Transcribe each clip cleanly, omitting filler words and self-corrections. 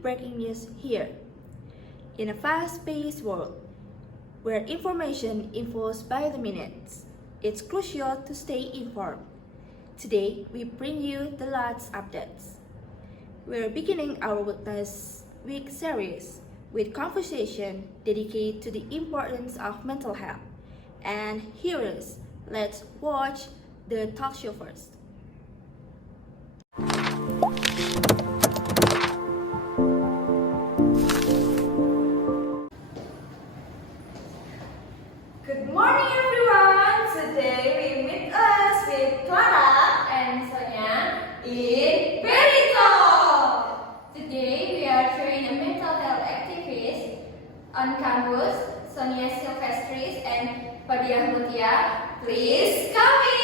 breaking news here. In a fast-paced world, where information evolves by the minutes, it's crucial to stay informed. Today, we bring you the latest updates. We're beginning our Wellness Week series with conversation dedicated to the importance of mental health. And here is, let's watch the talk show first. Good morning everyone! Today we meet us with Clara and Sonia in Berry Talk! Today we are showing a mental health activist on campus, Sonia Silvestris and Padiah Mutia. Please come in!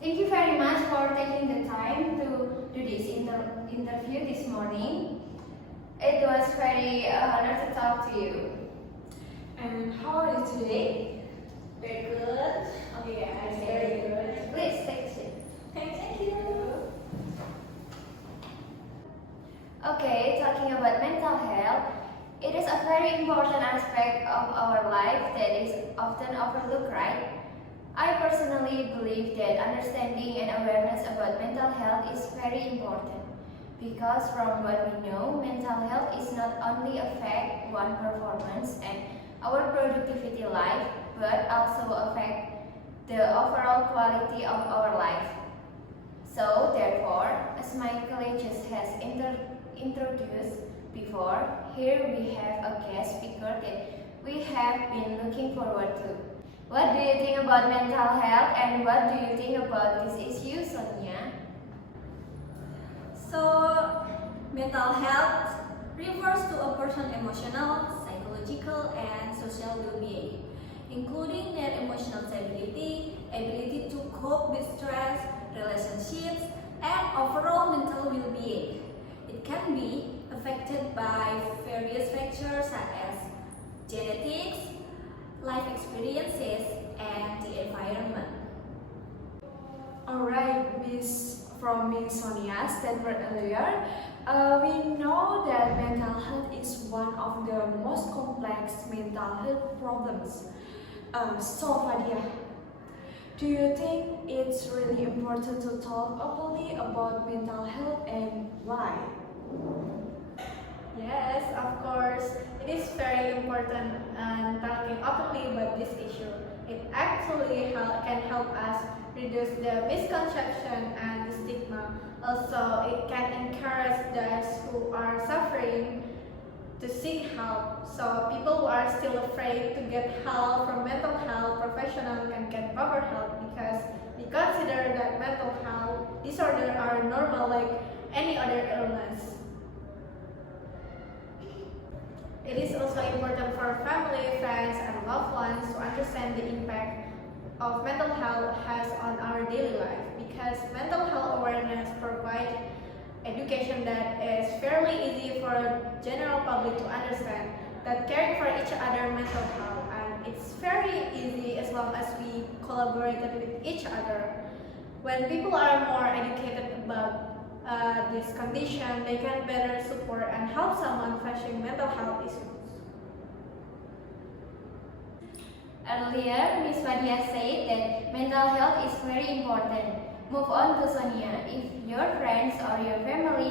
Thank you very much for taking the time to do this interview this morning. It was very honor to talk to you. And how are you today? Very good. Okay, I'm very good. Please take a seat. Thank you. Okay, talking about mental health, it is a very important aspect of our life that is often overlooked, right? I personally believe that understanding and awareness about mental health is very important because from what we know, mental health is not only affect one performance and our productivity life, but also affect the overall quality of our life. So therefore, as my colleagues has introduced before, here we have a guest speaker that we have been looking forward to. What do you think about mental health and what do you think about this issue, Sonia? So, mental health refers to a person's emotional, psychological, and social well-being, including their emotional stability, ability to cope with stress, relationships, and overall mental well-being. It can be affected by various factors such as genetics, life experiences, and the environment. Alright, Miss Sonia stated earlier, we know that mental health is one of the most complex mental health problems. So Fadia, do you think it's really important to talk openly about mental health and why? Yes, of course, it is very important and talking openly about this issue. It actually can help us reduce the misconception and the stigma. Also, it can encourage those who are suffering to seek help. So people who are still afraid to get help from mental health professionals can get proper help because we consider that mental health disorders are normal like any other illness. It is also important for family, friends, and loved ones to understand the impact of mental health has on our daily life because mental health awareness provides education that is fairly easy for general public to understand that caring for each other mental health and it's very easy as long as we collaborate with each other. When people are more educated about this condition, they can better support and help someone facing mental health issues. Earlier, Ms. Fadia said that mental health is very important. Move on to Sonia. If your friends or your family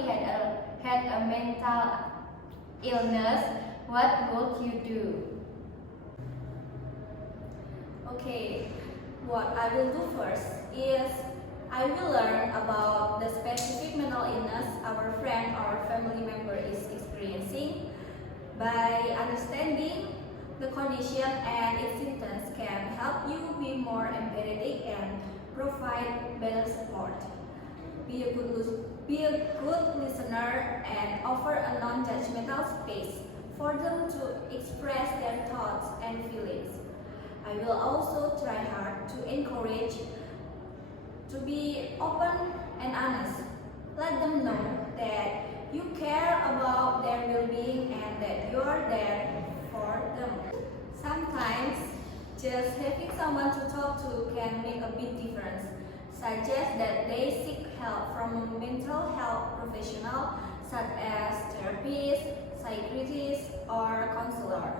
had a mental illness, what would you do? Okay, what I will do first is I will learn about the specific mental illness our friend or family member is experiencing. By understanding the condition and its symptoms can help you be more empathetic and provide better support. Be a good listener and offer a non-judgmental space for them to express their thoughts and feelings. I will also try hard to encourage to be open and honest. Let them know that you care about their well-being and that you're there for them. Sometimes Just having someone to talk to can make a big difference. Suggest that they seek help from a mental health professional such as therapist, psychiatrist, or counselor.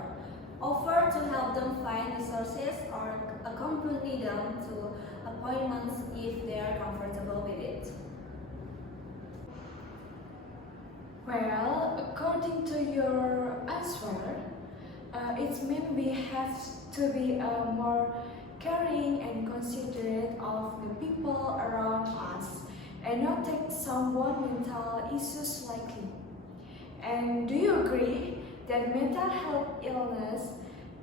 Offer to help them find resources or accompany them to appointments if they are comfortable with it. Well, according to your answer, it means we have to be more caring and considerate of the people around us and not take someone's mental issues lightly. And do you agree that mental health illness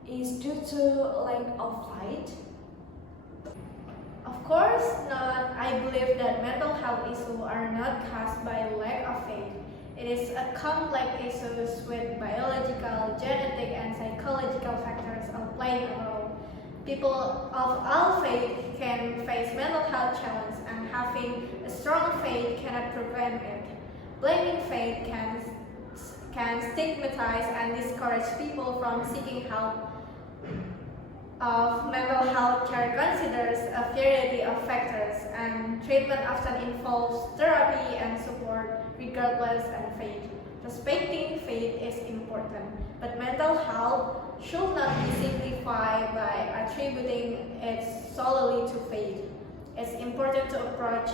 is due to lack of fight? Of course not. I believe that mental health issues are not caused by lack of faith. It is a complex issue with biological, genetic, and psychological factors all playing a role. People of all faith can face mental health challenges, and having a strong faith cannot prevent it. Blaming faith can stigmatize and discourage people from seeking help. Of mental health care considers a variety of factors, and treatment often involves therapy and support regardless of faith. Respecting faith is important, but mental health should not be simplified by attributing it solely to faith. It's important to approach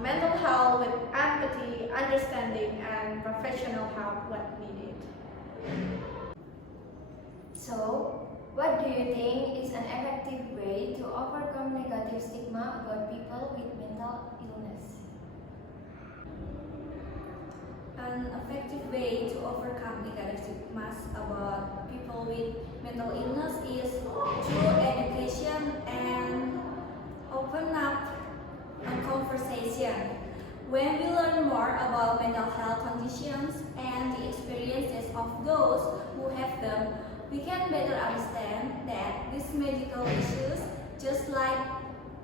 mental health with empathy, understanding, and professional help when needed. So, what do you think is an effective way to overcome negative stigma about people with mental illness? An effective way to overcome negative stigmas about people with mental illness is through education and open up a conversation. When we learn more about mental health conditions and the experiences of those who have them, we can better understand that these medical issues, just like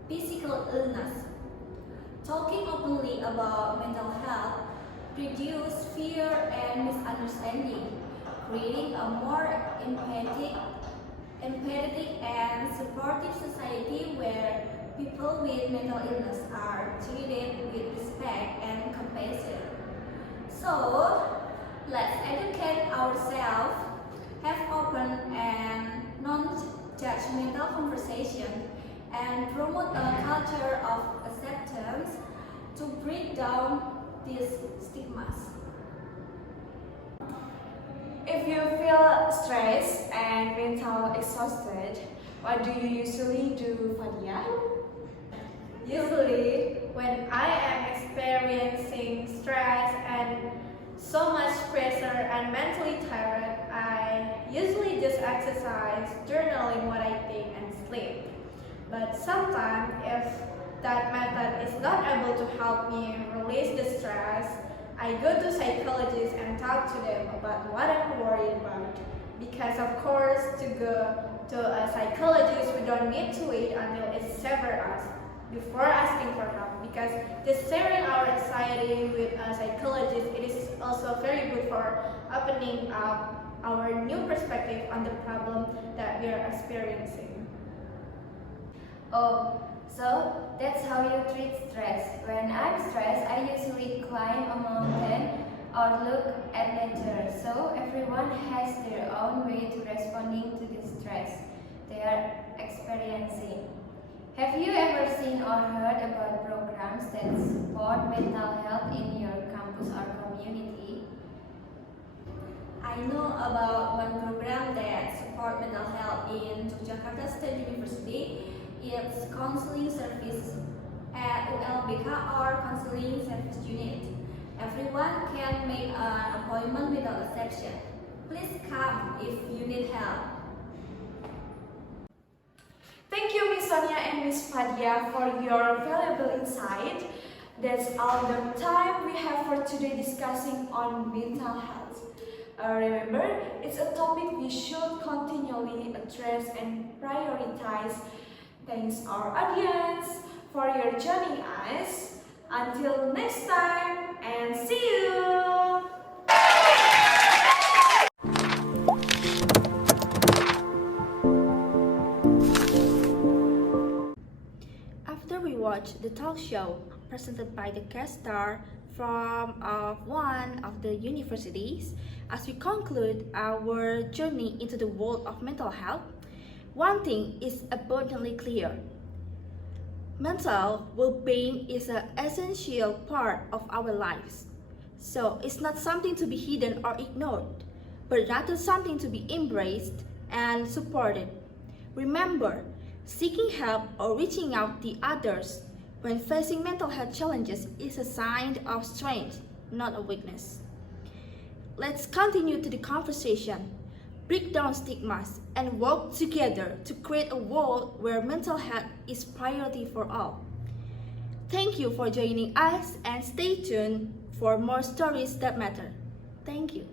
physical illness. Talking openly about mental health reduces fear and misunderstanding, creating a more empathetic and supportive society where people with mental illness are treated with respect and compassion. So, let's educate ourselves, have open and non-judgmental conversation, and promote a culture of acceptance to break down these stigmas. If you feel stressed and mental exhausted, what do you usually do, Fadia? Usually, when I am experiencing stress and so much pressure and mentally tired, I usually just exercise, journaling what I think, and sleep. But sometimes, if that method is not able to help me release the stress, I go to psychologists and talk to them about what I'm worried about. Because of course, to go to a psychologist, we don't need to wait until it severs us before asking for help, because just sharing our anxiety with a psychologist, it is also very good for opening up our new perspective on the problem that we are experiencing. Oh, so that's how you treat stress. When I'm stressed, I usually climb a mountain or look at nature. So everyone has their own way to responding to the stress they are experiencing. Have you ever seen or heard about programs that support mental health in your campus or community? I know about one program that supports mental health in Yogyakarta State University. It's counseling service at ULBK or counseling service unit. Everyone can make an appointment without exception. Please come if you need help. Thank you, Miss Sonia and Miss Fadia, for your valuable insight. That's all the time we have for today discussing on mental health. Remember, it's a topic we should continually address and prioritize. Thanks our audience for your joining us. Until next time, and see you! show presented by the guest star from one of the universities. As we conclude our journey into the world of mental health, one thing is abundantly clear. Mental well-being is an essential part of our lives. So it's not something to be hidden or ignored, but rather something to be embraced and supported. Remember, seeking help or reaching out to others when facing mental health challenges is a sign of strength, not a weakness. Let's continue to the conversation, break down stigmas, and work together to create a world where mental health is priority for all. Thank you for joining us and stay tuned for more stories that matter. Thank you.